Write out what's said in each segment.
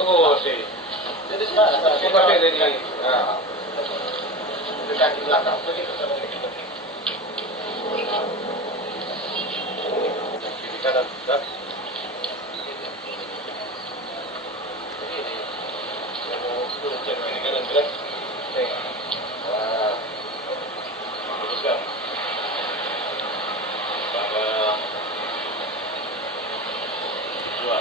Oh, sih. Jadi pakai ini. Dekat di belakang begitu. Kiri kanan, dah. Ini. Yang mau kiri kanan berat. Wah. Terus kan. Dua.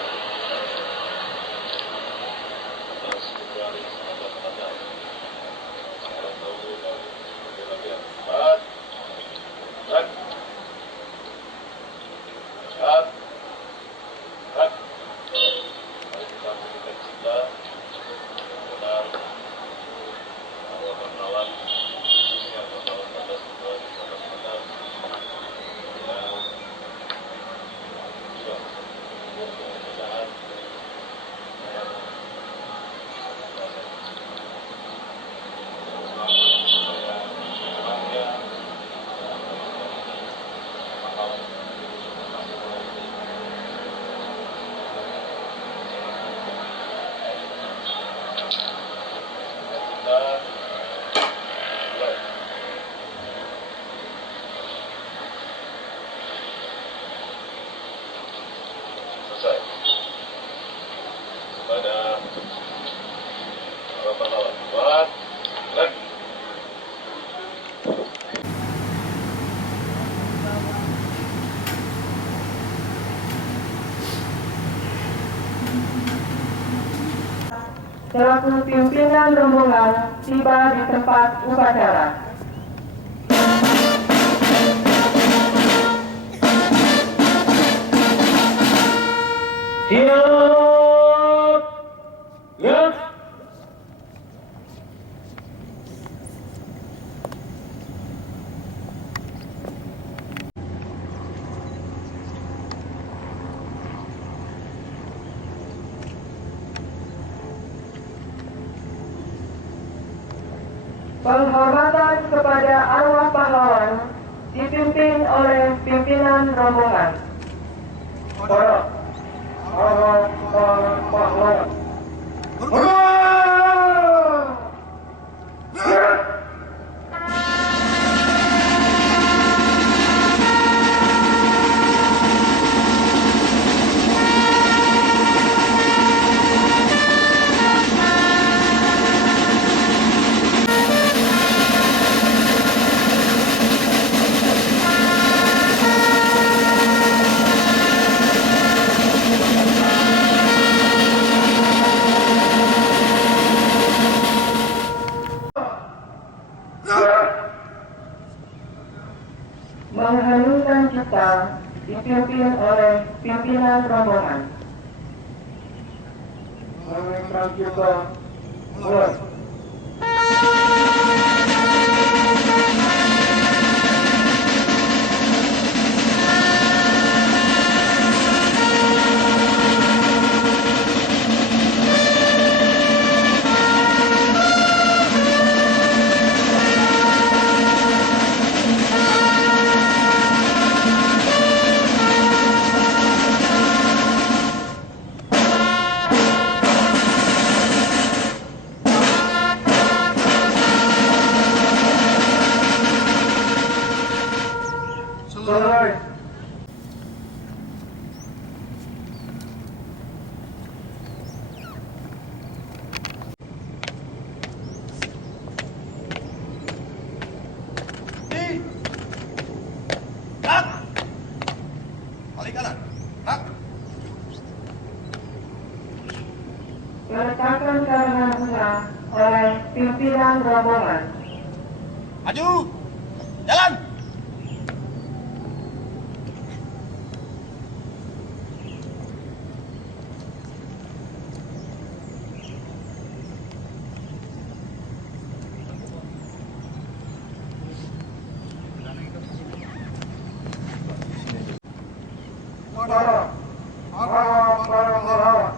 Selesai. Pada berapa lawan? Buat lagi. Selaku pimpinan rombongan tiba di tempat upacara. Siap! Ya! Penghormatan kepada arwah pahlawan dipimpin oleh pimpinan rombongan. Para arwah pahlawan. Mengheningkan cipta dipimpin oleh pimpinan rombongan. Mengheningkan cipta mulai. Selesai. Balik kanan. Hak. Meletakkan karangan bunga oleh pimpinan rombongan. Maju. Jalan. Para arwah pahlawan.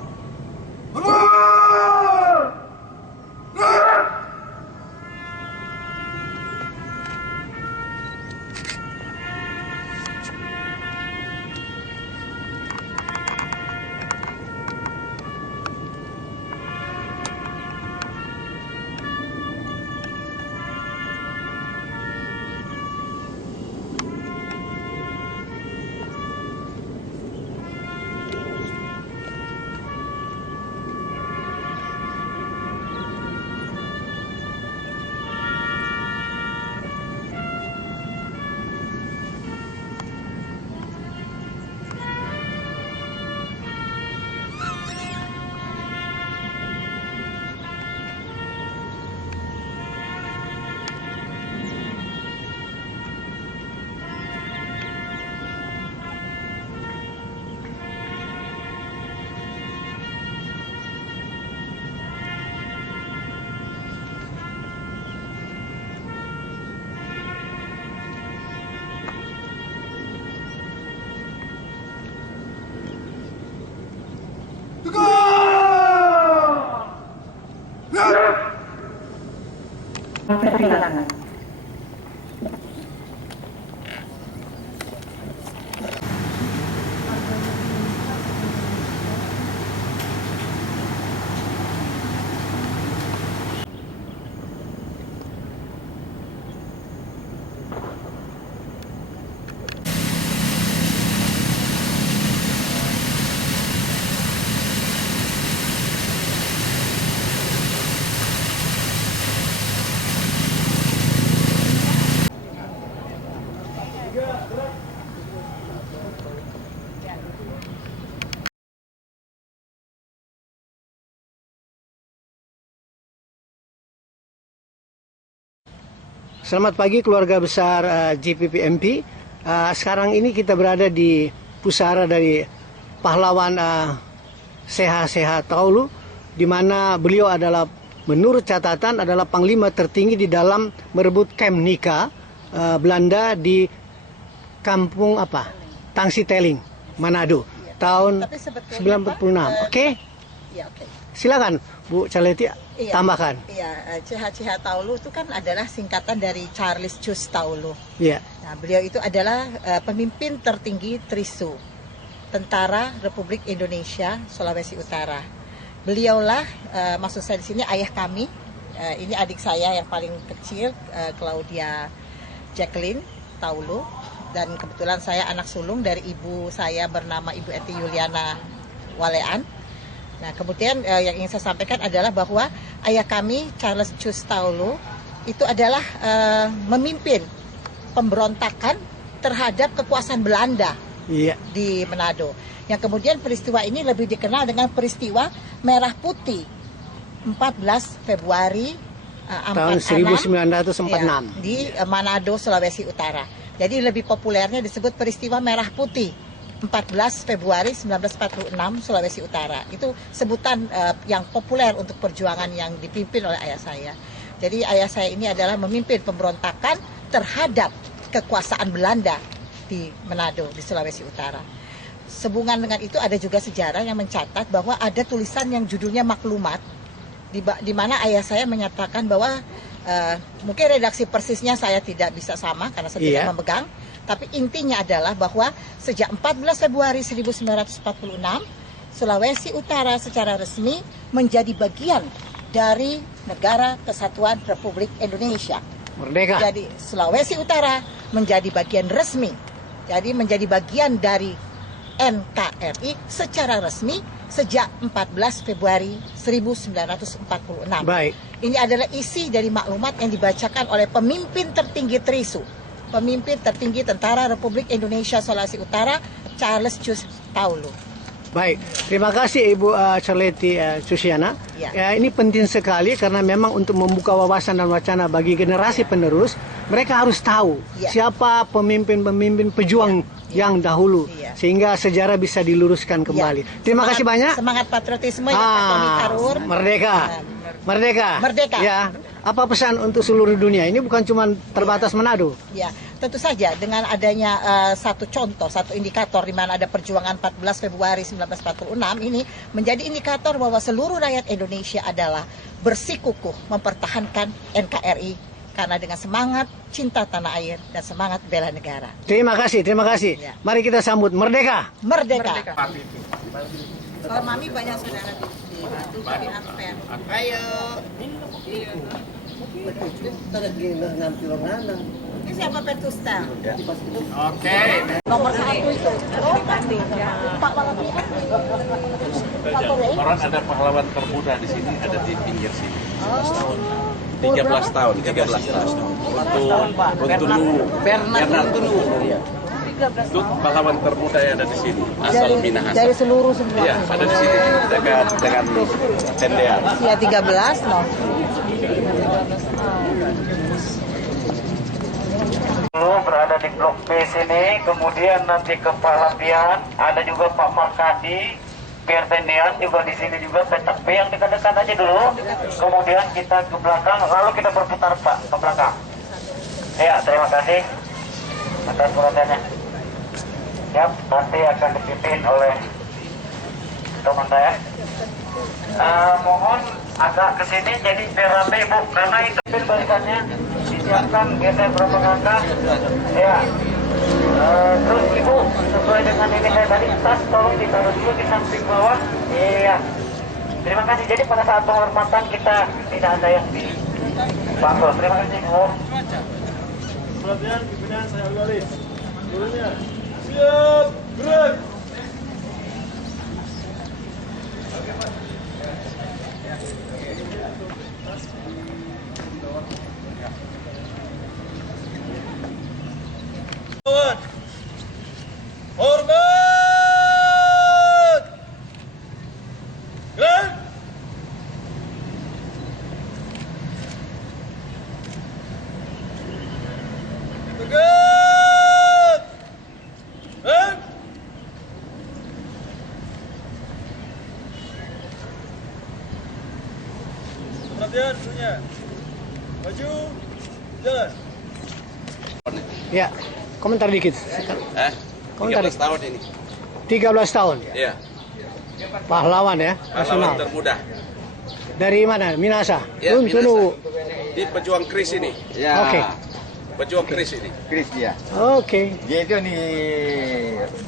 silakan. Selamat pagi keluarga besar GPPMP. Sekarang ini kita berada di pusara dari pahlawan Seha Taulu, di mana beliau adalah menurut catatan adalah panglima tertinggi di dalam merebut Camp Nika Belanda di kampung Tangsi Teling, Manado tahun 1946. Oke? Ya, oke. Silakan Bu Charleti tambahkan. Iya, CH Taulu itu kan adalah singkatan dari Charles Cus Taulu. Iya. Nah, beliau itu adalah pemimpin tertinggi TRISU, Tentara Republik Indonesia Sulawesi Utara. Beliaulah, maksud saya di sini ayah kami. Ini adik saya yang paling kecil, Claudia Jacqueline Taulu, dan kebetulan saya anak sulung dari ibu saya bernama Ibu Eti Yuliana Walean. Nah, kemudian yang ingin saya sampaikan adalah bahwa ayah kami, Charles Cus Taulu, itu adalah memimpin pemberontakan terhadap kekuasaan Belanda di Manado. Yang kemudian peristiwa ini lebih dikenal dengan peristiwa Merah Putih 14 Februari tahun 1946 di Manado, Sulawesi Utara. Jadi lebih populernya disebut peristiwa Merah Putih 14 Februari 1946 Sulawesi Utara. Itu sebutan yang populer untuk perjuangan yang dipimpin oleh ayah saya. Jadi ayah saya ini adalah memimpin pemberontakan terhadap kekuasaan Belanda di Manado, di Sulawesi Utara. Sehubungan dengan itu ada juga sejarah yang mencatat bahwa ada tulisan yang judulnya Maklumat, di mana ayah saya menyatakan bahwa mungkin redaksi persisnya saya tidak bisa sama karena saya tidak memegang. Tapi intinya adalah bahwa sejak 14 Februari 1946, Sulawesi Utara secara resmi menjadi bagian dari Negara Kesatuan Republik Indonesia. Merdeka. Jadi Sulawesi Utara menjadi bagian resmi. Jadi menjadi bagian dari NKRI secara resmi sejak 14 Februari 1946. Baik. Ini adalah isi dari maklumat yang dibacakan oleh pemimpin tertinggi TRISU, pemimpin tertinggi Tentara Republik Indonesia Sulawesi Utara, Charles Cus Taulu. Baik, terima kasih Ibu Charleti Susiana. Ya, ini penting sekali karena memang untuk membuka wawasan dan wacana bagi generasi penerus, mereka harus tahu siapa pemimpin-pemimpin pejuang yang dahulu, sehingga sejarah bisa diluruskan kembali. Terima kasih banyak. Semangat patriotisme ya Pak Tommy Karur. Merdeka. Merdeka. Merdeka. Ya. Apa pesan untuk seluruh dunia? Ini bukan cuma terbatas Manado. Ya, tentu saja dengan adanya satu contoh, satu indikator di mana ada perjuangan 14 Februari 1946 ini menjadi indikator bahwa seluruh rakyat Indonesia adalah bersikukuh mempertahankan NKRI karena dengan semangat cinta tanah air dan semangat bela negara. Terima kasih, terima kasih. Ya. Mari kita sambut Merdeka. Merdeka. Kalau Mami banyak saudara di Amper. Ayo. Ini siapa Petusta? Oke. Nomor 1 itu. Pak Palapian. Orang ada pahlawan termuda di sini, ada di pinggir sini. 13 tahun. Untuk Bernard Tunu. Itu pahlawan termuda yang ada di sini, asal Minahasa. Dari seluruh semua. Iya, ada di sini dekat dengan tendean. Usia 13 loh. Berada di blok B sini, kemudian nanti ke Pak Lapian, ada juga Pak Markadi, Pier Tendean juga di sini juga, petak B yang dekat-dekat aja dulu. Kemudian kita ke belakang, lalu kita berputar Pak ke belakang. Ya, terima kasih atas perhatiannya. Ya, nanti akan dipimpin oleh teman saya. Mohon agak ke sini jadi biar rame Bu, karena itu barisannya disiapkan GT propaganda. Ya. Terus Ibu sesuai dengan ini saya tadi, tas tolong ditaruh dulu di samping bawah. Iya. Terima kasih. Jadi pada saat penghormatan kita tidak ada yang di bangkol. Terima kasih Bu. Perhatian, pimpinan saya ulangi. Turunnya. Siap, gerak. Hormat! Gerak! Tegak! Gerak! Perhatian semuanya. Maju, jalan. Ya, komentar dikit. Komentar 13 tahun ini. 13 tahun. Iya. Pahlawan ya, Pahlawan nasional. termuda. Dari mana? Minasa. Ya, Tun Minasa. Tunu. Di pejuang Kris ini. Ya. Oke. Pejuang Kris ini. Chris dia. Oke. Dia itu nih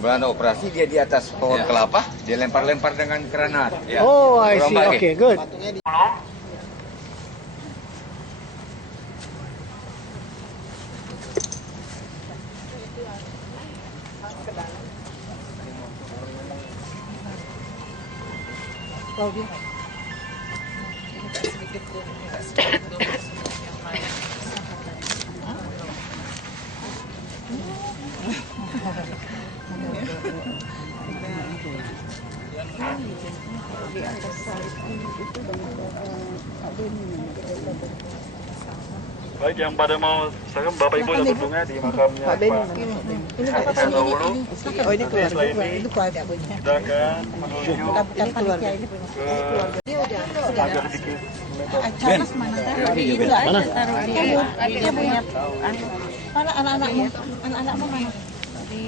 bulan operasi dia di atas pohon Ya. kelapa, dia lempar-lempar dengan granat. Ya. Oh, I see. Rombak, Oke, good. Baik, yang pada mau misalkan Bapak Ibu dan berdunga di makamnya Pak Dahulu. Oh ini keluarga, Setelah ini itu keluarga punya. kita akan menuju Bukan panitia ini punya. Dia udah agak sedikit Charles mana taruh di itu aja taruh di dia punya mana anak-anakmu mana di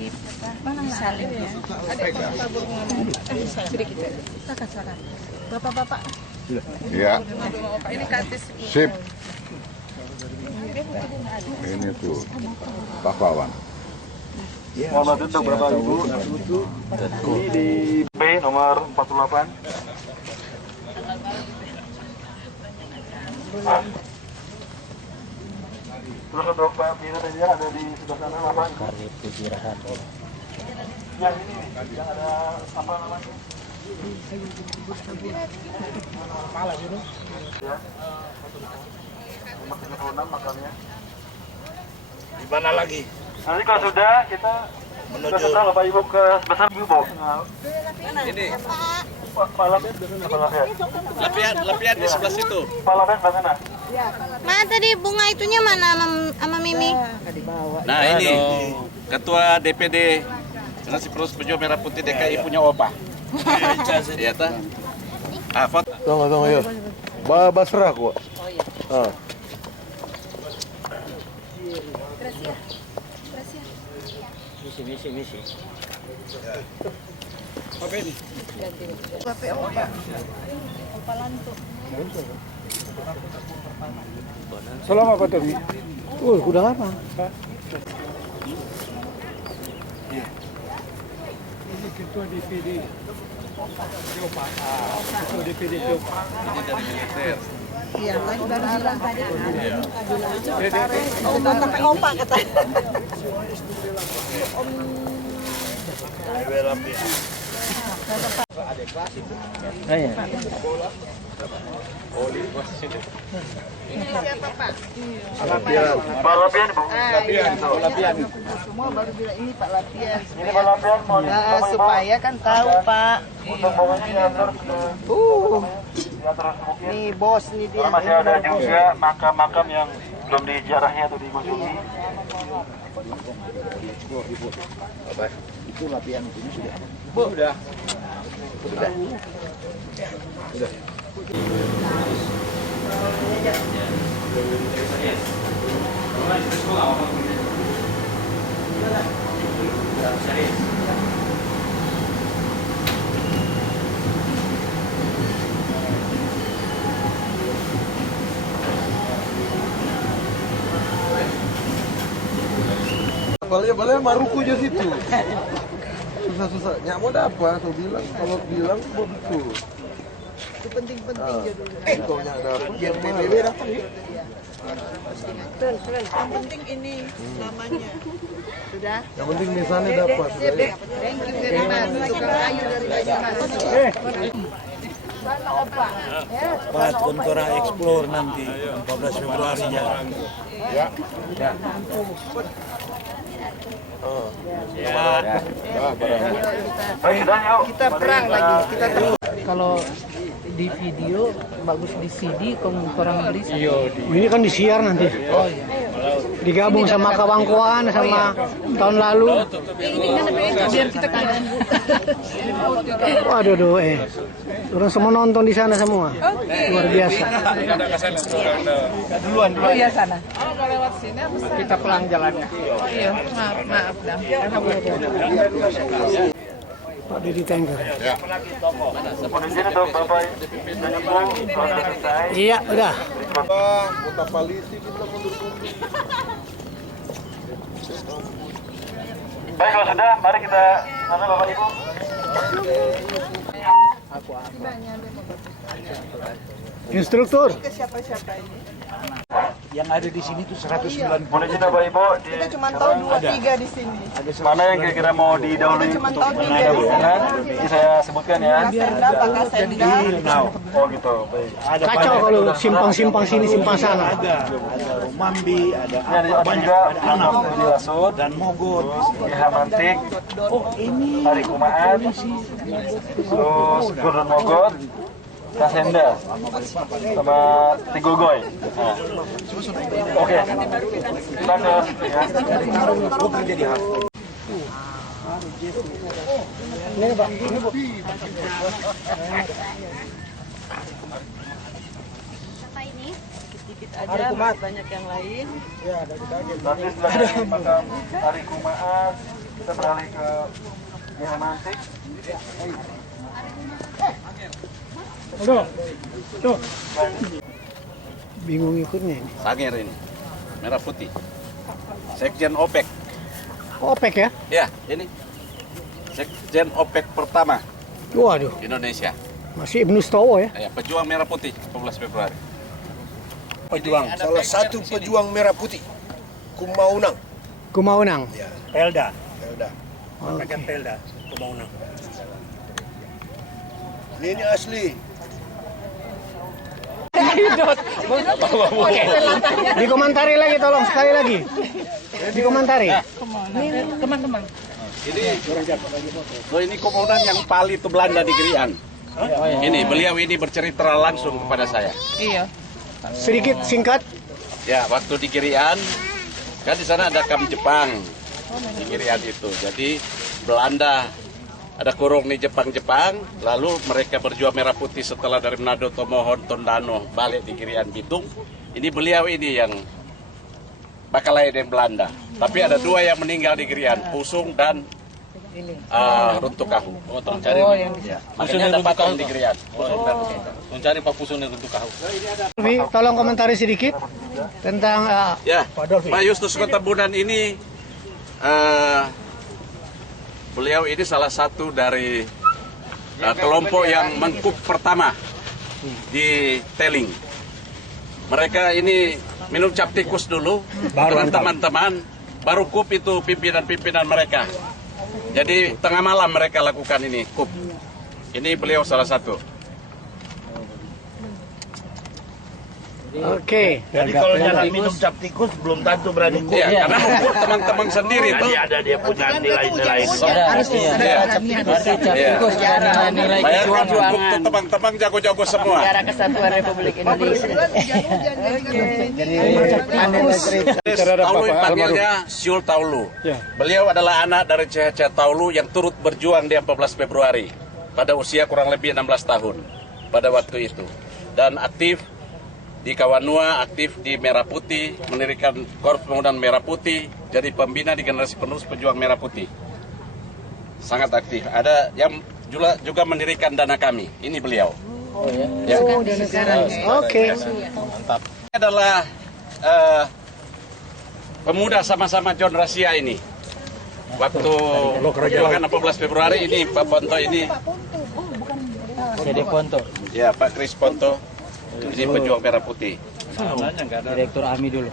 mana salib ya ada tabur sedikit kakak saran bapak-bapak Ya. Sip. Ini tuh pahlawan. Mohon maaf untuk Bapak Ibu. Ini di B nomor 48. Terus untuk Pak Bintangnya ada di sebelah sana Bapak. Ya ini yang ada apa namanya? Ya. Nomor 36 makamnya. Di mana lagi? Nanti kalau sudah kita setelah Bapak Ibu ke sebesar Ibu. Nah, Ini Pak Lapian bagaimana Pak Lapian? lapian di sebelah situ. Pak Lapian bagaimana? Mana tadi bunga itunya mana sama Mimi? Nah, ini Ketua DPD Nasi Perus Pejuang Merah Putih DKI punya opah. Iya ta? Ah, foto. Tunggu ya. Basrah kok. Oh. Misi. Selama apa tadi? Udah lama. Ini ketua DPD. Ketua DPD Jopa. Ini dari militer. iya tadi baru bilang tadi oh mau sampai opa kata Pak Lapian, Bu. Lapian. semua baru bilang ini Pak Lapian Ini Pak Lapian mau supaya kan tahu Pak untuk bawahnya diatur diatur mungkin. nih bos nih dia Masih ada juga makam-makam yang belum diziarahi atau dikunjungi. Itu latihan ini sudah. balik maruku aja situ. Susah-susah. Nyak mau dapat, aku bilang. Kalau bilang, mau betul. Itu penting-penting ya dulu. Kalau nyak dapat, biar PBB datang ya. Yang penting ini namanya. Sudah? Yang penting misalnya dapat. Thank you very much. Tukang kayu dari Banyumas. Cepat kontora explore nanti 14 Februari-nya. Ya. Kita perang lagi. Kita terus. Kalau di video bagus di CD, kalau kurang beli. Ini kan disiar nanti. Digabung sama Kawangkoan sama tahun lalu. Biar kita kanan. Waduh, orang semua nonton di sana semua. Luar biasa. Oh iya sana. Kita pelang jalannya. Oh iya, maaf dah. Pak Dedi Tengger. Iya, udah. Kota Palisi kita mundur-mundur. Baik, kalau sudah, mari kita mana Bapak Ibu. Instruktur. Siapa-siapa ini? Yang ada di sini tuh 190. Boleh kita Bapak Ibu di Kita cuma tahu 2-3 di sini. mana yang kira-kira mau didahului Cuma untuk tahu 3 di sini. ini saya sebutkan ya. Kasenda, Pak Kasenda. Oh gitu, baik. Kacau kalau simpang-simpang sini, simpang sana. Ada Rumambi, ada Ini ada juga anak di Lasut, dan Mogot. di Hamantik, Hari Kumaan, terus Gurun Mogot, Kasenda, sama Tigogoy. Nah. Oke, kita ke ya. Apa ini? Aja banyak yang lain. Nanti setelah dari makam Hari Kumaan, kita beralih ke Hamantik. Bingung ikutnya ini. Sangir ini, merah putih. Sekjen OPEC. OPEC ya? Ya, ini Sekjen OPEC pertama Waduh, Indonesia. masih Ibnu Stowo ya? Ya, pejuang merah putih 14 Februari. Pejuang, salah satu pejuang merah putih. Kumaunang. Kumaunang. Ya. Pelda. Oke. Pelda. Kumaunang. Ini asli. Dikomentari lagi tolong sekali lagi. Dikomentari. Teman-teman. Ini komandan yang Pali itu Belanda di Girian. Ini beliau ini bercerita langsung kepada saya. Iya. Sedikit singkat. Ya, waktu di Girian kan di sana ada kamp Jepang di Girian itu. Jadi Belanda ada kurung di Jepang, lalu mereka berjuang merah putih setelah dari Manado, Tomohon, Tondano balik di Girian Bitung. Ini beliau ini yang bakal lain dari Belanda. Tapi ada 2 yang meninggal di Girian, Pusung dan Runtuk Kahu. Makanya ada patung di Girian. Mencari Pak Pusung dan Runtuk Kahu. Tolong komentari sedikit tentang Ya, Pak Justus Kotambunan ini beliau ini salah satu dari kelompok yang mengkup pertama di Teling. Mereka ini minum cap tikus dulu dengan teman-teman, baru kup itu pimpinan-pimpinan mereka. Jadi tengah malam mereka lakukan ini kup. Ini beliau salah satu. Oke. Jadi kalau jangan minum cap tikus belum tentu berani kuat. Ya, karena ukur teman-teman sendiri tuh. Dia punya nilai-nilai. Harus nilai Bayangkan kup tuh teman-teman jago-jago semua. Kesatuan Republik Indonesia. Taulu panggilnya Syul Taulu. Beliau adalah anak dari CHC Taulu yang turut berjuang di 14 Februari pada usia kurang lebih 16 tahun pada waktu itu. Dan aktif di Kawanua, aktif di Merah Putih, mendirikan Korps Pemuda Merah Putih, jadi pembina di generasi penerus pejuang Merah Putih. Sangat aktif. Ada yang juga mendirikan Dana Kami. Ini beliau. Oh ya. Oke. Mantap. Ini adalah pemuda sama-sama John Rasia ini. waktu perjuangan 14 Februari ini Pak Ponto ini. CD Ponto. Ya, Pak Kris Ponto. Ini pejuang merah putih. Direktur AMI dulu.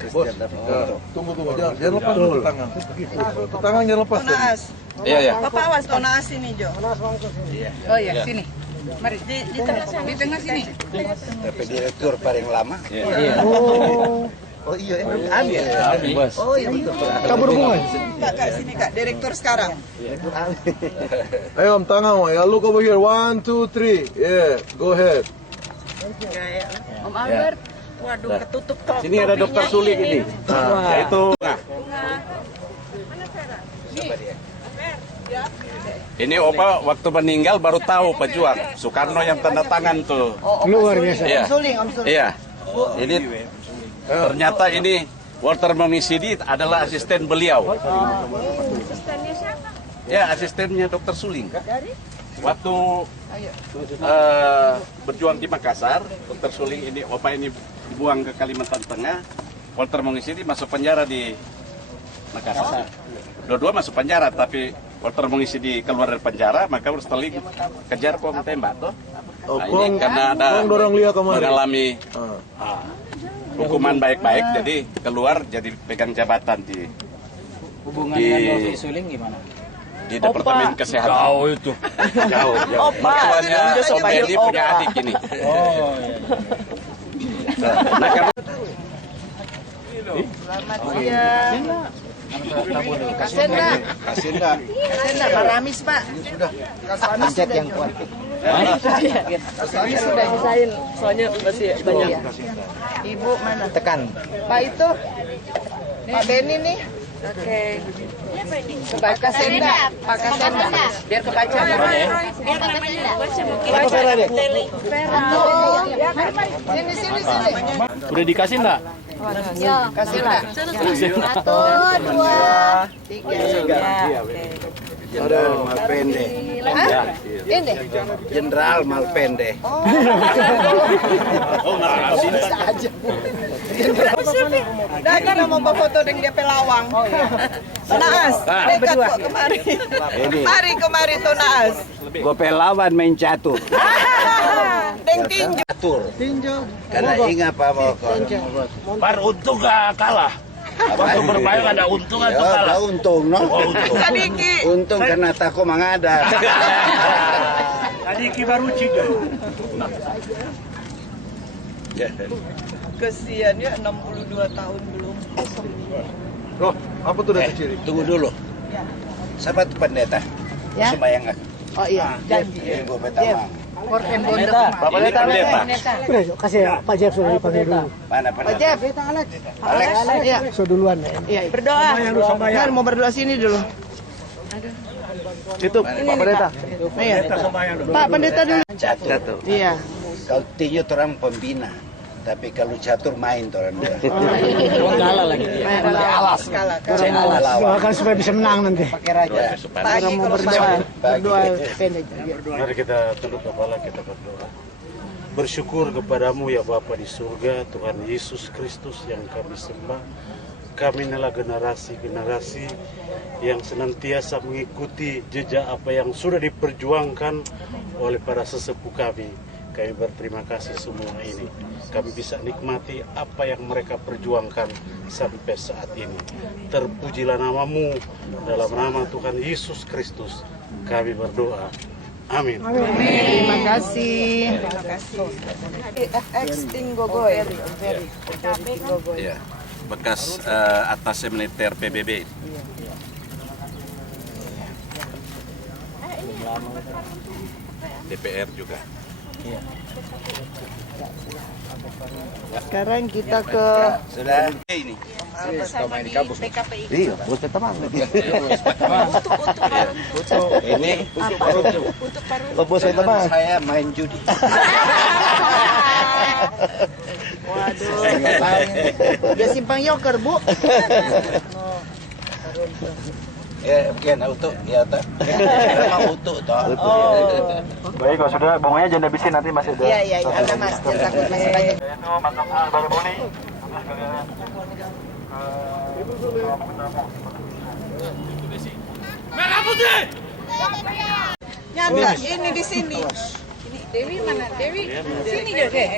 Tunggu, jangan lepas dulu tangan. Tangan jangan lepas. Naas. Iya, ya. Bapak awas, kau naas sini, Jo. Oh iya, sini. Mari, di tengah sini. Tapi direktur paling lama. Oh iya, AMI, Bos. oh iya betul. Kabur bunga. Kak, sini Kak, direktur sekarang. Ayo Om, tangan ya. Look over here. 1, 2, 3. Yeah, go ahead. Om Albert. Waduh, ketutup top. Sini ada Dokter Suling ini. Yaitu ini Opa waktu meninggal baru tahu pejuang Soekarno yang tanda tangan tuh. Luar biasa. Iya. Iya. Ini ternyata ini Walter Mongisidi adalah asisten beliau. Asistennya siapa? Ya, asistennya Dokter Suling. Waktu berjuang di Makassar, Dokter Suling ini, Opa ini dibuang ke Kalimantan Tengah. Walter Mongisidi masuk penjara di Makassar. Dua-dua masuk penjara, tapi Walter Mongisidi keluar dari penjara, maka Suling kejar Pong tembak tuh. Nah, ini karena ada mengalami hukuman baik-baik, jadi keluar jadi pegang jabatan di Hubungan dengan Novi Suling gimana? di Departemen Kesehatan. Jauh itu. Jauh. Mertuanya Om Beli punya adik ini. Oh, iya. Nah, karena Selamat siang. Kasenda. Hasilnya Pak Ramis, Pak. pencet yang kuat. Ini sudah selesai, soalnya masih banyak. Ibu mana? Tekan. Pak itu. Pak Beni nih. Oke. Pak Kasenda. Pak Kasenda. Biar kebaca. Biar baca mungkin. Sini. Udah dikasih enggak? Kasih lah. 1, 2, 3. Jenderal Malpende. Ini. Jenderal Malpende. Dah mau bawa foto dengan dia pelawang. Naas, dekat kok kemari. Mari kemari tuh Naas. Gue pelawan main catur. Deng tinju. Catur. Karena ingat Pak Mokon. Par untung gak kalah. Waktu bermain ada untung atau kalah? Ada untung, no? Sadiki. Untung karena tako mangada. Tadi baru ciga. Kesian ya 62 tahun belum. Oh, apa tuh dari ciri? Tunggu dulu. Siapa tuh pendeta? Ya. Sembayang aku. Oh iya, janji. Gue betama. Porten Bondo. Bapak ini pendeta. Udah, kasih Pak Jeff sudah dipanggil dulu. Mana Pak pendeta? Jeff, Alex, iya. So duluan ya. Iya, berdoa. Kan mau berdoa sini dulu. Itu Pak Pendeta. Iya. Pak Pendeta dulu. Catur. Iya. Kalau tinju orang pembina. Tapi kalau catur main orang dua. Kalah lagi. Alas kalah. Doakan supaya bisa menang nanti. Pakai raja. Pagi mau berdoa pendek. Mari kita tunduk kepala, kita berdoa. Bersyukur kepadamu ya Bapa di surga, Tuhan Yesus Kristus yang kami sembah. Kami adalah generasi-generasi yang senantiasa mengikuti jejak apa yang sudah diperjuangkan oleh para sesepuh kami. Kami berterima kasih semua ini. Kami bisa nikmati apa yang mereka perjuangkan sampai saat ini. Terpujilah namamu, dalam nama Tuhan Yesus Kristus kami berdoa. Amin. Terima kasih. Extingogoy. Ya, bekas atas militer PBB. DPR juga. Sekarang kita ke Sudah. Ini. Main di kampus. PKPI. Iya, bos teman. Ini bos teman. Saya main judi. Waduh. Dia simpang yoker, Bu. Ya, bagian auto, ya tak. Memang auto toh. Baik, kalau sudah bunganya jangan habisin nanti masih ada. Iya, ada Mas. Jangan takut masih banyak. Itu masuk baru muni. Merah putih. Nyata, ini di sini. Dewi mana? Dewi sini aja deh.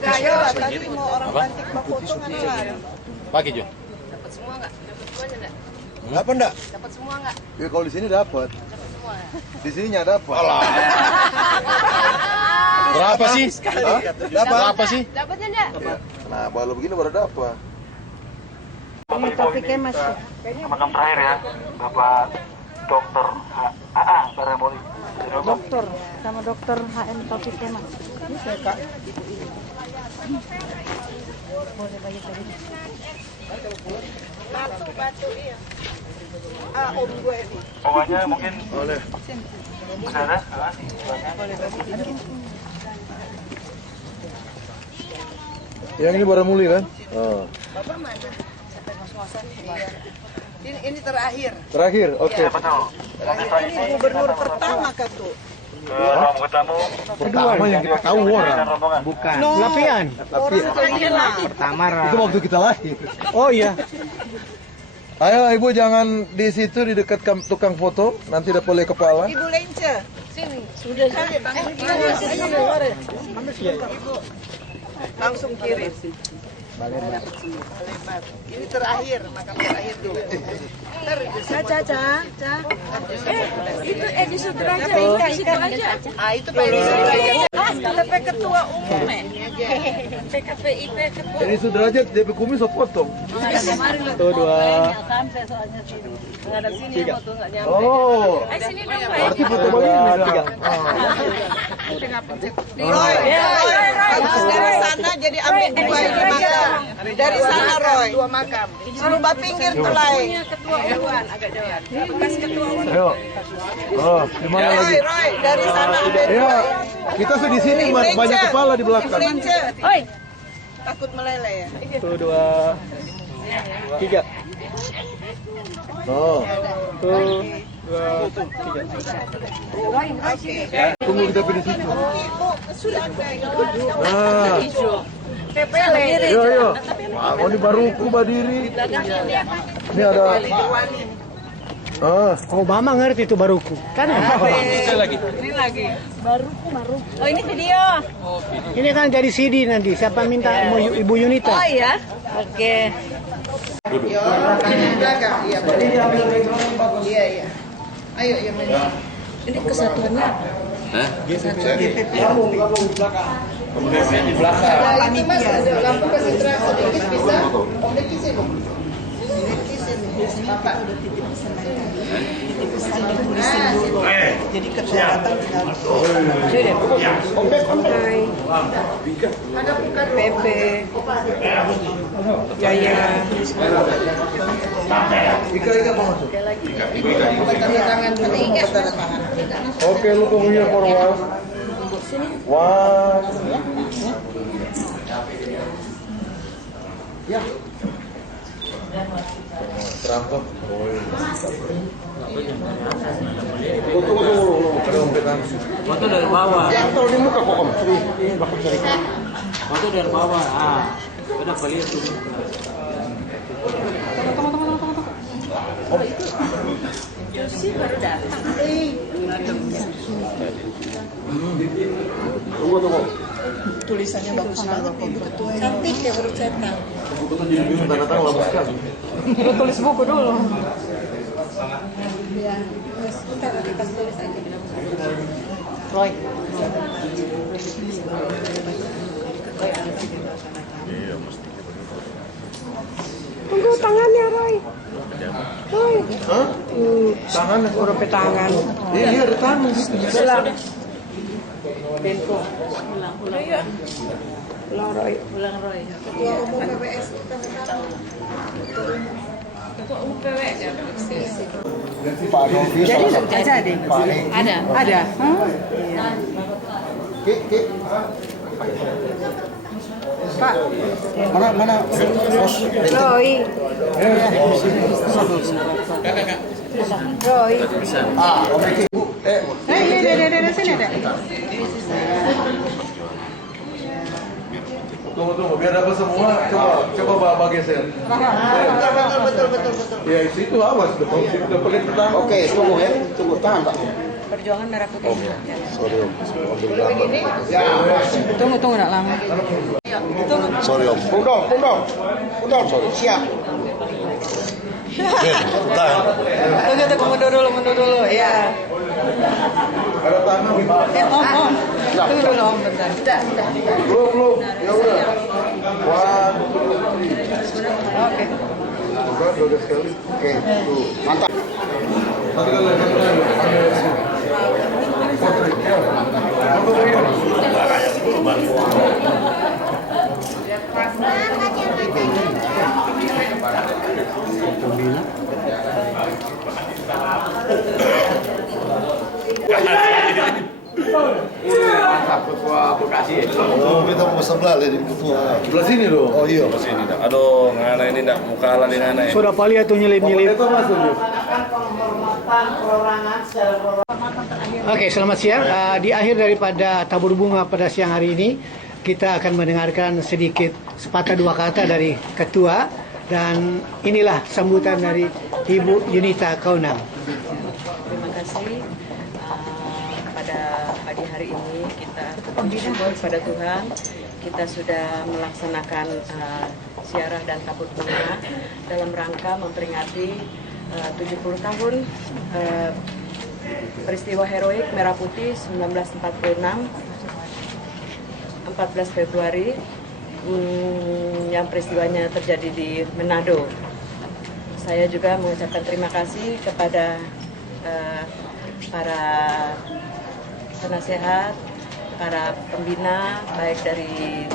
Ayo, tadi mau orang cantik mau foto mana? Pagi Jo. Dapat semua nggak? Dapat semuanya nggak? Dapat enggak? Dapat semua nggak? Ya kalau di sini dapat. Dapat semua. Di sini nggak dapat. Berapa sih? Dapat. Berapa sih? Dapatnya enggak? Nah, baru begini baru dapat. Ini topiknya Mas. Makam terakhir ya, Bapak Dokter AA Baramoli. Dokter sama dokter HM Taufik Kemas. Ini saya Kak. Boleh bagi tadi. Batu iya. Om gue nih. Pokoknya mungkin boleh. Saudara, Yang ini Baramuli kan? Oh. Bapak mana? Sampai ngos-ngosan. Ini terakhir. Terakhir, oke. ya betul. Ini gubernur pertama kan tuh. Rombongan tamu. Pertama yang kita tahu orang. Bukan. No. Lapian. Pertama. Itu waktu kita lahir. Oh iya. Ayo ibu jangan di situ di dekat tukang foto, nanti dapat oleh kepala. Ibu Lence. Sini. Sudah. Ibu. Langsung kirim. Lebar. Ini terakhir, makam terakhir dulu. Caca. Itu Edi Sudrajat. Itu aja. Ah, itu Pak Edi Sudrajat. KTP Ketua Umum PKPIP Ketua. Ini Sudrajat DP Kumis potong. Tuh dua. Oh. Sini dong, Berarti foto begini. Roy, habis dari sana jadi ambil dua ini makam. Dari sana Roy, dua makam. Suruh pinggir tulai. Ketua Dewan agak jauh. Bekas ketua umum. Ayo. Oh, gimana lagi? Roy, dari sana ambil Ya, dua. kita di sini banyak kepala di belakang. Oi. Takut meleleh ya. Tuh dua. Tiga. Oh. Tuh dua. Tiga. Tunggu kita di situ. Sudah Nah. Yo. Oh, ini baruku Badiri. Ini ada. Obama ngerti itu baruku. Kan? Ini lagi. Oh, ini video. Ini kan jadi CD nanti. Siapa minta mau Ibu Yunita? Oh iya. Oke. Iya. Iya. Ayo ya. Ini kesatuannya. Hah? Kemudian di belakang. Ini Mas ada lampu konsentrasi sedikit bisa. Om Deki sini. Bapak udah titip pesan tadi. Titip pesan ditulisin dulu. Jadi ketua datang tinggal. Ada bukan PP. Jaya. Ika mau masuk. Tanda tangan dulu. Tanda tangan. Oke, lu tunggu here for a while. One. Ya. Terampok. Foto dari bawah. Yang tahu di muka kok om. Foto dari bawah. Ah, udah kalian tuh. Josi baru datang. Tunggu. Tulisannya bagus banget Ibu Ketua. Cantik ya baru cetak. Bukan jadi bingung tanda tangan lama sekali. Kita tulis buku dulu. Ya, sebentar kita tulis aja. Roy. Tunggu tangannya Roy. Roy. Hah? Tangan Udah petangan. Iya, ada tangan. Ulang. Tempo. Ulang ya. Ulang Roy. Ketua Umum PBS kita sekarang. Ketua Umum PBS ya. Jadi sudah jadi. Ada. Pak. Mana? Roy. Roy. Oke. Ini. Sini ada. Tunggu. tunggu. Biar dapat semua. Coba Bapak geser. Betul. Ya, situ awas. Udah paling pertama. Oke, tunggu ya. Tunggu, tahan Pak. Perjuangan Merah Putih. Sorry Om, ambil gambar. Tunggu nak lama. Sorry Om. Pundong, siap. Tahan. Tunggu, mundur dulu. Ya. Ada tangan. Om. Tunggu dulu Om, bentar. Belum. Ya udah. 1, 2, 3. Oke. Coba 2 sekali. Oke, tuh. Mantap. Satu kali. Oh, kita mau sebelah di ketua. Sebelah sini loh. Oh iya. Sini dah. Aduh, ngana ini dah muka di ngana ya. Sudah pali atau nyelip-nyelip. Oke, selamat siang. Di akhir daripada tabur bunga pada siang hari ini, kita akan mendengarkan sedikit sepatah dua kata dari ketua, dan inilah sambutan dari Ibu Yunita Kaunang. Terima kasih. Pada pagi hari ini kita bersyukur pada Tuhan, kita sudah melaksanakan ziarah dan tabur bunga dalam rangka memperingati 70 tahun peristiwa heroik Merah Putih 1946, 14 Februari, yang peristiwanya terjadi di Manado. Saya juga mengucapkan terima kasih kepada para penasehat, para pembina, baik dari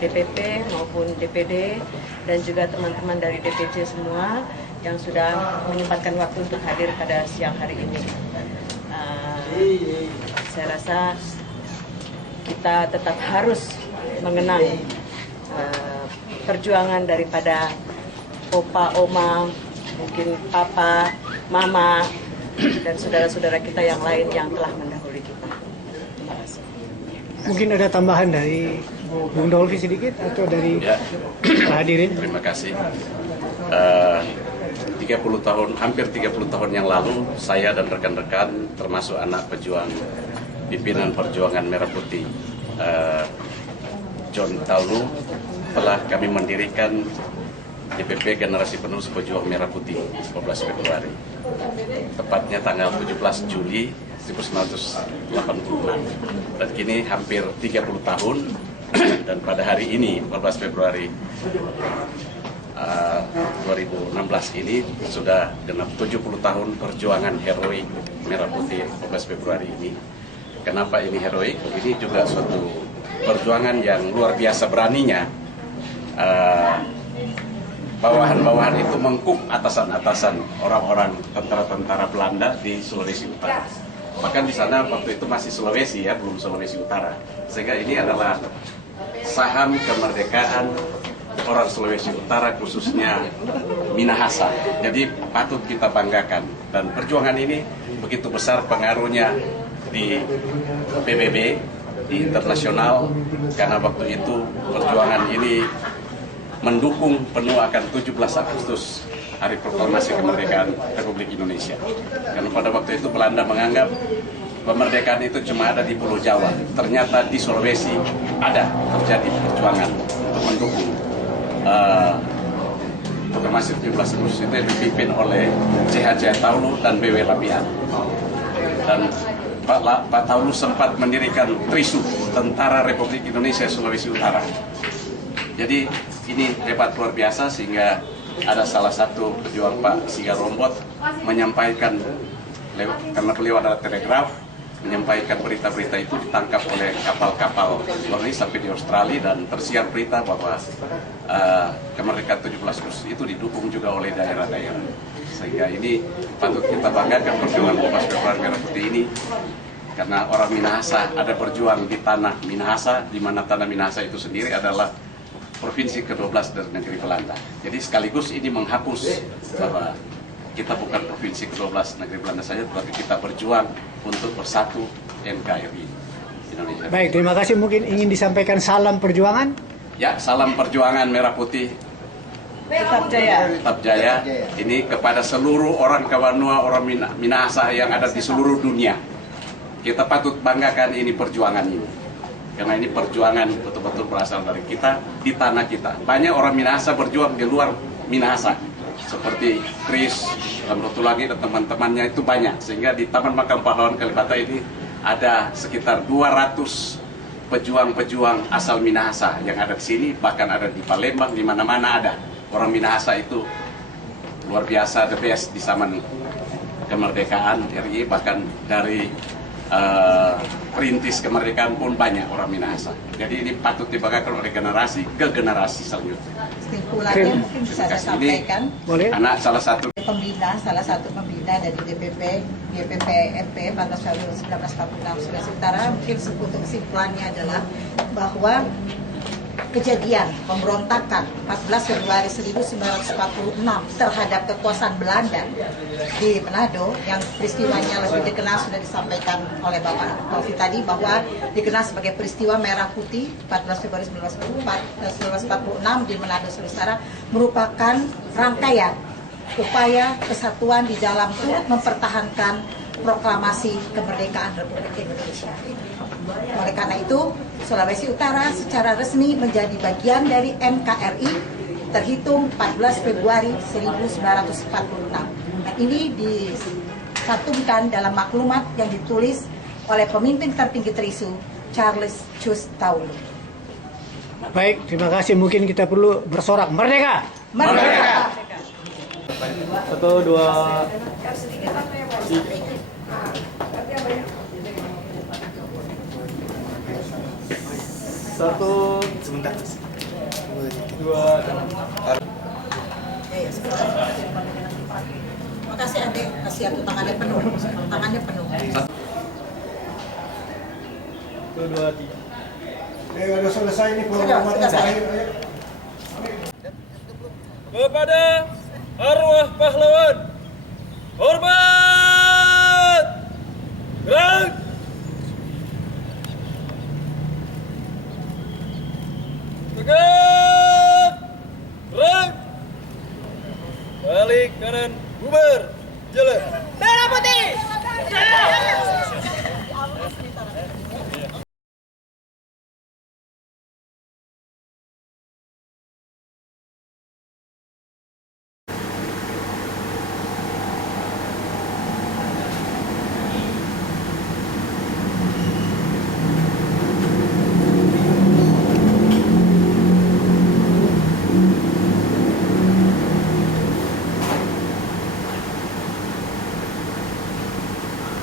DPP maupun DPD, dan juga teman-teman dari DPC semua yang sudah menyempatkan waktu untuk hadir pada siang hari ini. Saya rasa kita tetap harus mengenang perjuangan daripada opa, oma, mungkin papa, mama, dan saudara-saudara kita yang lain yang telah mendahului kita. Terima kasih. Mungkin ada tambahan dari Bung Dolfi sedikit atau dari hadirin? Terima kasih. 30 tahun, hampir 30 tahun yang lalu, saya dan rekan-rekan termasuk anak pejuang pimpinan perjuangan Merah Putih, John Taulu, telah kami mendirikan DPP Generasi Penerus Pejuang Merah Putih 14 Februari. Tepatnya tanggal 17 Juli 1986. Dan kini hampir 30 tahun dan pada hari ini 14 Februari 2016 ini sudah genap 70 tahun perjuangan heroik Merah Putih 14 Februari ini. Kenapa ini heroik? Ini juga suatu perjuangan yang luar biasa beraninya. Bawahan-bawahan itu mengkup atasan-atasan orang-orang tentara-tentara Belanda di Sulawesi Utara. Bahkan di sana waktu itu masih Sulawesi ya, belum Sulawesi Utara. Sehingga ini adalah saham kemerdekaan orang Sulawesi Utara, khususnya Minahasa. Jadi patut kita banggakan. Dan perjuangan ini begitu besar pengaruhnya di PBB, di internasional, karena waktu itu perjuangan ini mendukung penuh akan 17 Agustus, Hari Proklamasi Kemerdekaan Republik Indonesia. Karena pada waktu itu Belanda menganggap kemerdekaan itu cuma ada di Pulau Jawa. Ternyata di Sulawesi ada terjadi perjuangan untuk mendukung Proklamasi 17 Agustus itu yang dipimpin oleh CH Taulu dan BW Lapian. Dan Pak Taulu sempat mendirikan TRISU, Tentara Republik Indonesia Sulawesi Utara. Jadi ini hebat luar biasa, sehingga ada salah satu pejuang Pak Siga Rombot menyampaikan, karena beliau ada telegraf, menyampaikan berita-berita itu ditangkap oleh kapal-kapal luar negeri sampai di Australia, dan tersiar berita bahwa kemerdekaan 17 Agustus itu didukung juga oleh daerah-daerah. Sehingga ini patut kita banggakan perjuangan 14 Februari Merah Putih ini, karena orang Minahasa ada berjuang di tanah Minahasa, di mana tanah Minahasa itu sendiri adalah provinsi ke-12 dari negeri Belanda. Jadi sekaligus ini menghapus bahwa kita bukan provinsi ke-12 negeri Belanda saja, tetapi kita berjuang untuk bersatu NKRI Indonesia. Baik, terima kasih. Mungkin ingin disampaikan salam perjuangan Ya, salam perjuangan Merah Putih Tetap jaya. tetap jaya. Ini kepada seluruh orang Kawanua, orang Minahasa yang ada di seluruh dunia. Kita patut banggakan ini perjuangan ini. Karena ini perjuangan betul-betul berasal dari kita, di tanah kita. Banyak orang Minahasa berjuang di luar Minahasa. Seperti Chris, Lamrotulagi dan teman-temannya itu banyak. Sehingga di Taman Makam Pahlawan Kalibata ini ada sekitar 200 pejuang-pejuang asal Minahasa yang ada di sini. Bahkan ada di Palembang, di mana-mana ada. Orang Minahasa itu luar biasa, the best di zaman kemerdekaan RI, bahkan dari perintis kemerdekaan pun banyak orang Minahasa. Jadi ini patut dibanggakan oleh generasi ke generasi selanjutnya. Kesimpulannya mungkin bisa saya sampaikan. Anak salah satu pembina dari DPP MP 14 Februari 1946 Sulawesi Utara, mungkin untuk kesimpulannya adalah bahwa kejadian pemberontakan 14 Februari 1946 terhadap kekuasaan Belanda di Manado, yang peristiwanya lebih dikenal, sudah disampaikan oleh Bapak Taufik tadi, bahwa dikenal sebagai peristiwa Merah Putih 14 Februari 1946 di Manado, Sulawesi Utara, merupakan rangkaian upaya kesatuan di dalam turut mempertahankan proklamasi kemerdekaan Republik Indonesia. Oleh karena itu, Sulawesi Utara secara resmi menjadi bagian dari NKRI terhitung 14 Februari 1946. Nah, ini dicantumkan dalam maklumat yang ditulis oleh pemimpin tertinggi Trisu, Charles Cus Taulu. Baik, terima kasih. Mungkin kita perlu bersorak merdeka. Merdeka. 1, 2, 1, sebentar. 2, Makasih Adik, kasih aku tangannya penuh. Tangannya penuh. 1, 2, 3. Udah selesai ini Sudah selesai. Kepada arwah pahlawan, hormat, gerak. Tegak, gerak, balik kanan.